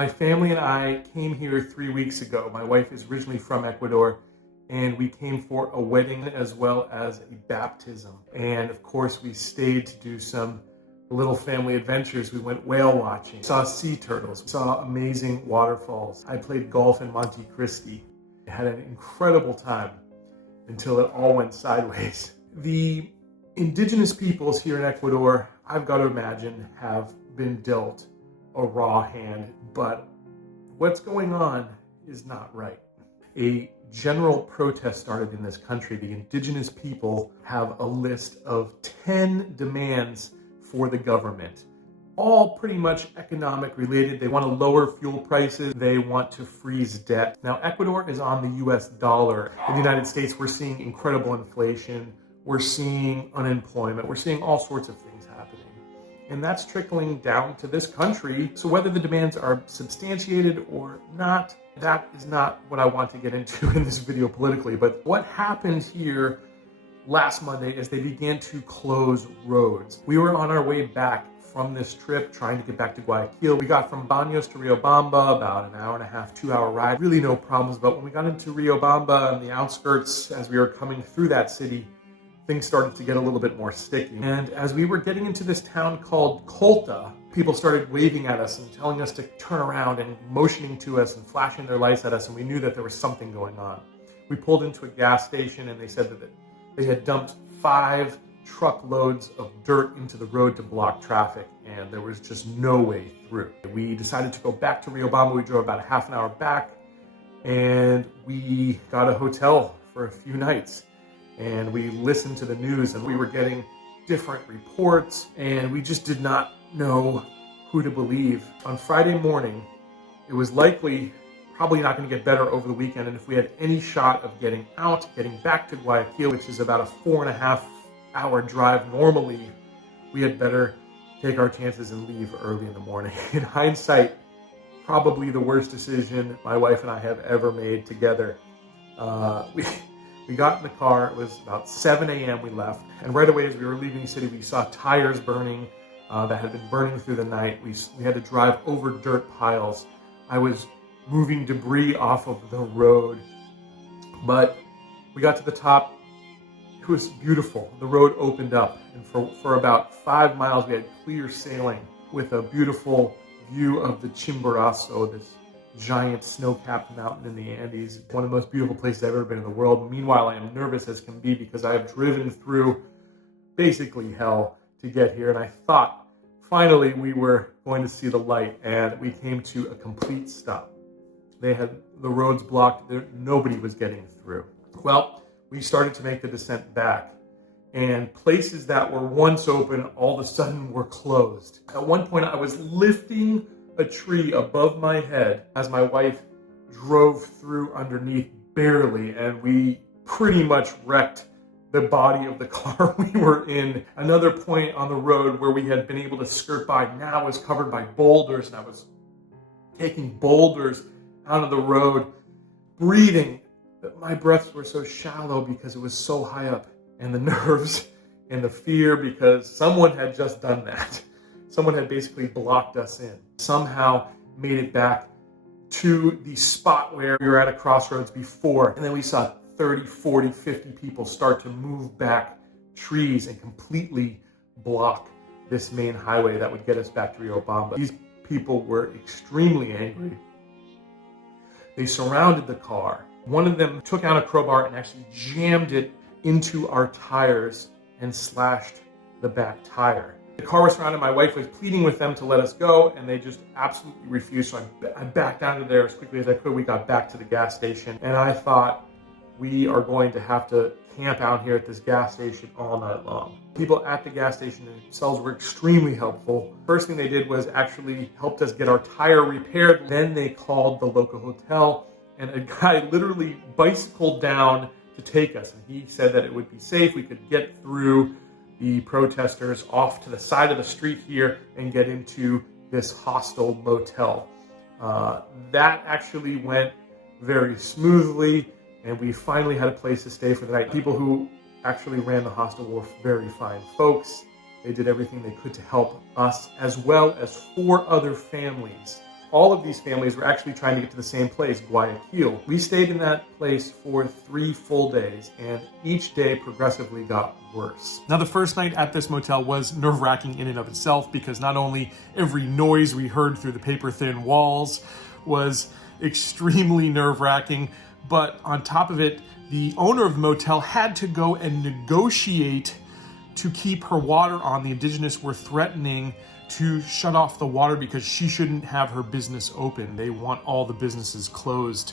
My family and I came here 3 weeks ago. My wife is originally from Ecuador, and we came for a wedding as well as a baptism. And of course, we stayed to do some little family adventures. We went whale watching, saw sea turtles, saw amazing waterfalls. I played golf in Monte Cristi. I had an incredible time until it all went sideways. The indigenous peoples here in Ecuador, I've got to imagine, have been dealt a raw hand, but what's going on is not right. A general protest started in this country. The indigenous people have a list of 10 demands for the government, all pretty much economic related. They want to lower fuel prices. They want to freeze debt. Now, Ecuador is on the US dollar. In the United States, we're seeing incredible inflation. We're seeing unemployment. We're seeing all sorts of things happening. And that's trickling down to this country. So whether the demands are substantiated or not, that is not what I want to get into in this video politically. But what happened here last Monday is they began to close roads. We were on our way back from this trip, trying to get back to Guayaquil. We got from Baños to Riobamba, about an hour and a half, 2-hour ride. Really no problems. But when we got into Riobamba and the outskirts, as we were coming through that city, things started to get a little bit more sticky. And as we were getting into this town called Colta, people started waving at us and telling us to turn around and motioning to us and flashing their lights at us, and we knew that there was something going on. We pulled into a gas station and they said that they had dumped 5 truckloads of dirt into the road to block traffic, and there was just no way through. We decided to go back to Riobamba. We drove about a half an hour back, and we got a hotel for a few nights. And we listened to the news, and we were getting different reports, and we just did not know who to believe. On Friday morning, it was likely probably not going to get better over the weekend, and if we had any shot of getting back to Guayaquil, which is about a 4.5-hour drive normally, we had better take our chances and leave early in the morning. In hindsight, probably the worst decision my wife and I have ever made together. We got in the car. It was about 7 a.m. we left, and right away as we were leaving the city, we saw tires burning that had been burning through the night. We had to drive over dirt piles. I was moving debris off of the road, but we got to the top. It was beautiful. The road opened up, and for about 5 miles we had clear sailing with a beautiful view of the Chimborazo, this giant snow-capped mountain in the Andes. One of the most beautiful places I've ever been in the world. Meanwhile, I am nervous as can be because I have driven through basically hell to get here, and I thought finally we were going to see the light, and we came to a complete stop. They had the roads blocked. Nobody was getting through. Well, we started to make the descent back, and places that were once open all of a sudden were closed. At one point, I was lifting a tree above my head as my wife drove through underneath barely, and we pretty much wrecked the body of the car we were in. Another point on the road where we had been able to skirt by now was covered by boulders, and I was taking boulders out of the road, breathing. My breaths were so shallow because it was so high up, and the nerves and the fear because someone had just done that. Someone had basically blocked us in. Somehow made it back to the spot where we were at a crossroads before. And then we saw 30, 40, 50 people start to move back trees and completely block this main highway that would get us back to Riobamba. These people were extremely angry. They surrounded the car. One of them took out a crowbar and actually jammed it into our tires and slashed the back tire. The car was surrounded. My wife was pleading with them to let us go, and they just absolutely refused. So I backed out of there as quickly as I could. We got back to the gas station, and I thought we are going to have to camp out here at this gas station all night long. People at the gas station themselves were extremely helpful. First thing they did was actually helped us get our tire repaired. Then they called the local hotel, and a guy literally bicycled down to take us. And he said that it would be safe. We could get through the protesters off to the side of the street here and get into this hostel motel. That actually went very smoothly, and we finally had a place to stay for the night. People who actually ran the hostel were very fine folks. They did everything they could to help us, as well as 4 other families all of these families were actually trying to get to the same place, Guayaquil. We stayed in that place for 3 full days, and each day progressively got worse. Now, the first night at this motel was nerve-wracking in and of itself, because not only every noise we heard through the paper-thin walls was extremely nerve-wracking, but on top of it, the owner of the motel had to go and negotiate to keep her water on. The indigenous were threatening to shut off the water because she shouldn't have her business open. They want all the businesses closed.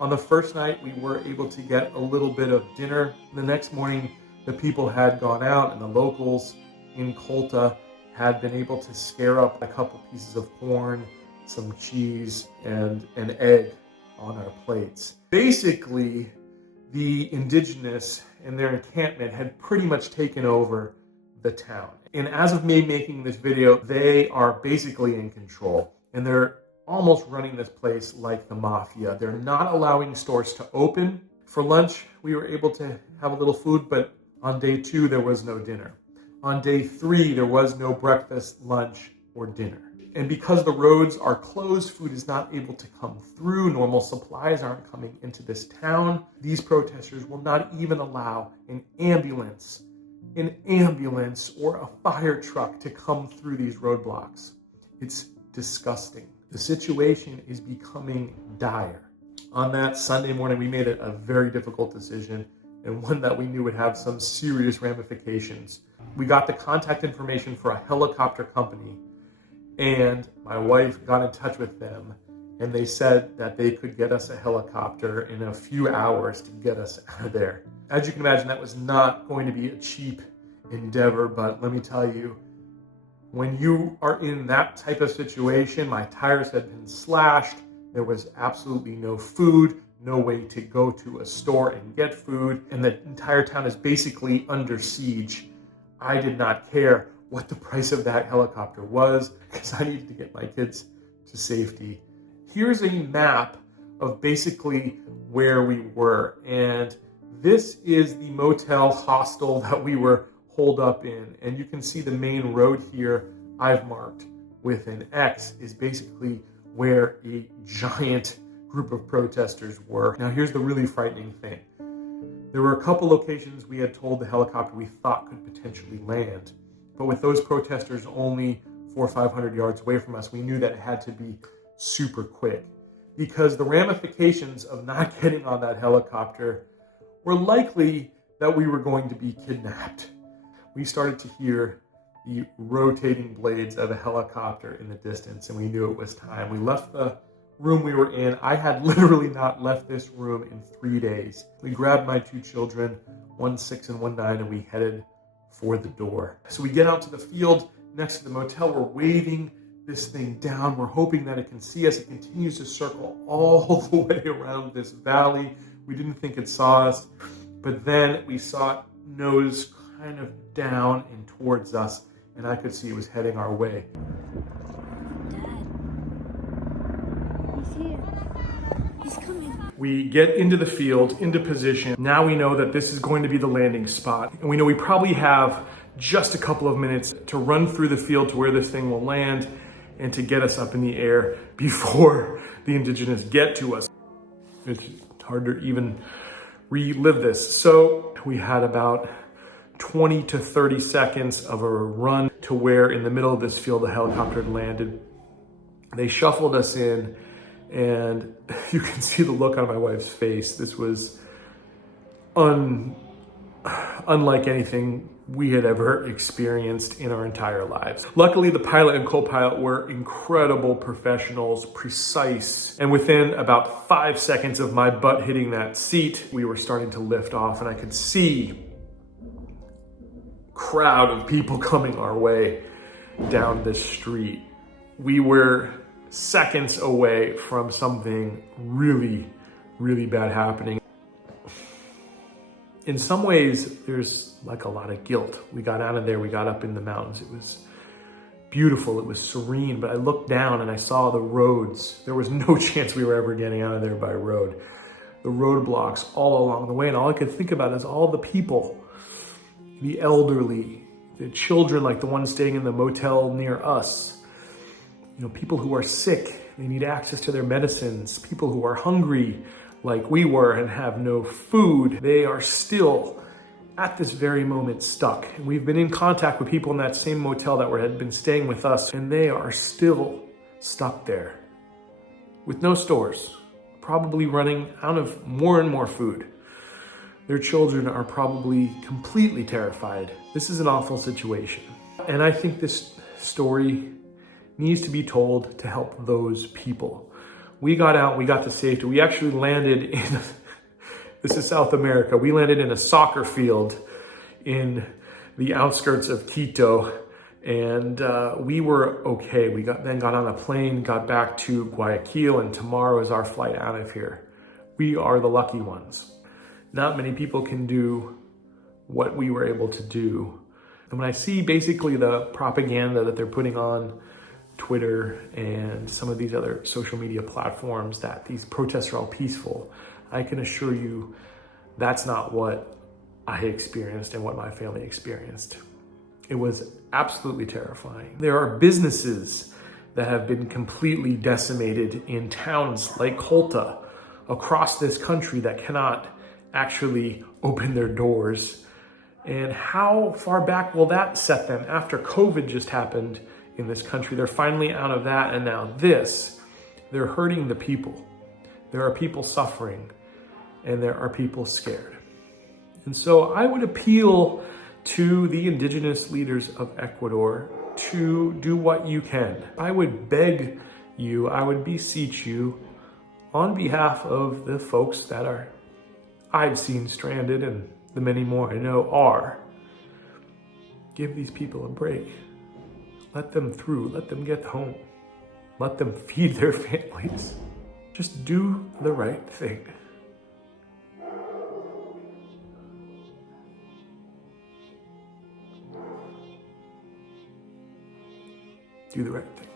On the first night, we were able to get a little bit of dinner. The next morning, the people had gone out, and the locals in Colta had been able to scare up a couple pieces of corn, some cheese, and an egg on our plates. Basically, the indigenous and their encampment had pretty much taken over the town. And as of me making this video, they are basically in control. And they're almost running this place like the mafia. They're not allowing stores to open. For lunch, we were able to have a little food, but on day 2, there was no dinner. On day 3, there was no breakfast, lunch, or dinner. And because the roads are closed, food is not able to come through, normal supplies aren't coming into this town, these protesters will not even allow an ambulance or a fire truck to come through these roadblocks. It's disgusting. The situation is becoming dire. On that Sunday morning, we made a very difficult decision, and one that we knew would have some serious ramifications. We got the contact information for a helicopter company, and my wife got in touch with them, and they said that they could get us a helicopter in a few hours to get us out of there. As you can imagine, that was not going to be a cheap endeavor, but let me tell you, when you are in that type of situation, my tires had been slashed, there was absolutely no food, no way to go to a store and get food, and the entire town is basically under siege. I did not care what the price of that helicopter was, because I needed to get my kids to safety. Here's a map of basically where we were, and this is the motel hostel that we were holed up in, and you can see the main road here I've marked with an X is basically where a giant group of protesters were. Now here's the really frightening thing. There were a couple locations we had told the helicopter we thought could potentially land, but with those protesters only 400 or 500 yards away from us, we knew that it had to be super quick, because the ramifications of not getting on that helicopter were likely that we were going to be kidnapped. We started to hear the rotating blades of a helicopter in the distance, and we knew it was time. We left the room we were in. I had literally not left this room in 3 days. We grabbed my 2 children, one 6 and one 9, and we headed for the door. So we get out to the field next to the motel. We're waving this thing down. We're hoping that it can see us. It continues to circle all the way around this valley. We didn't think it saw us, but then we saw it nose kind of down and towards us, and I could see it was heading our way. We get into the field, into position. Now we know that this is going to be the landing spot. And we know we probably have just a couple of minutes to run through the field to where this thing will land and to get us up in the air before the indigenous get to us. It's hard to even relive this. So we had about 20 to 30 seconds of a run to where in the middle of this field the helicopter had landed. They shuffled us in, and you can see the look on my wife's face. This was unlike anything we had ever experienced in our entire lives. Luckily, the pilot and co-pilot were incredible professionals, precise, and within about 5 seconds of my butt hitting that seat, we were starting to lift off, and I could see a crowd of people coming our way down this street. We were seconds away from something really, really bad happening. In some ways, there's like a lot of guilt. We got out of there, we got up in the mountains. It was beautiful, it was serene, but I looked down and I saw the roads. There was no chance we were ever getting out of there by road. The roadblocks all along the way, and all I could think about is all the people, the elderly, the children like the ones staying in the motel near us, People who are sick, they need access to their medicines. People who are hungry, like we were, and have no food, they are still at this very moment stuck. And we've been in contact with people in that same motel that had been staying with us, and they are still stuck there with no stores, probably running out of more and more food. Their children are probably completely terrified. This is an awful situation. And I think this story needs to be told to help those people. We got out, we got to safety. We actually landed in, this is South America, we landed in a soccer field in the outskirts of Quito, and we were okay. We then got on a plane, got back to Guayaquil, and tomorrow is our flight out of here. We are the lucky ones. Not many people can do what we were able to do. And when I see basically the propaganda that they're putting on Twitter and some of these other social media platforms that these protests are all peaceful, I can assure you that's not what I experienced and what my family experienced. It was absolutely terrifying. There are businesses that have been completely decimated in towns like Colta across this country that cannot actually open their doors. And how far back will that set them after COVID just happened in this country? They're finally out of that, and now this. They're hurting the people. There are people suffering, and there are people scared. And so I would appeal to the indigenous leaders of Ecuador to do what you can. I would beg you, I would beseech you on behalf of the folks that I've seen stranded and the many more I know are, give these people a break. Let them through, let them get home. Let them feed their families. Just do the right thing. Do the right thing.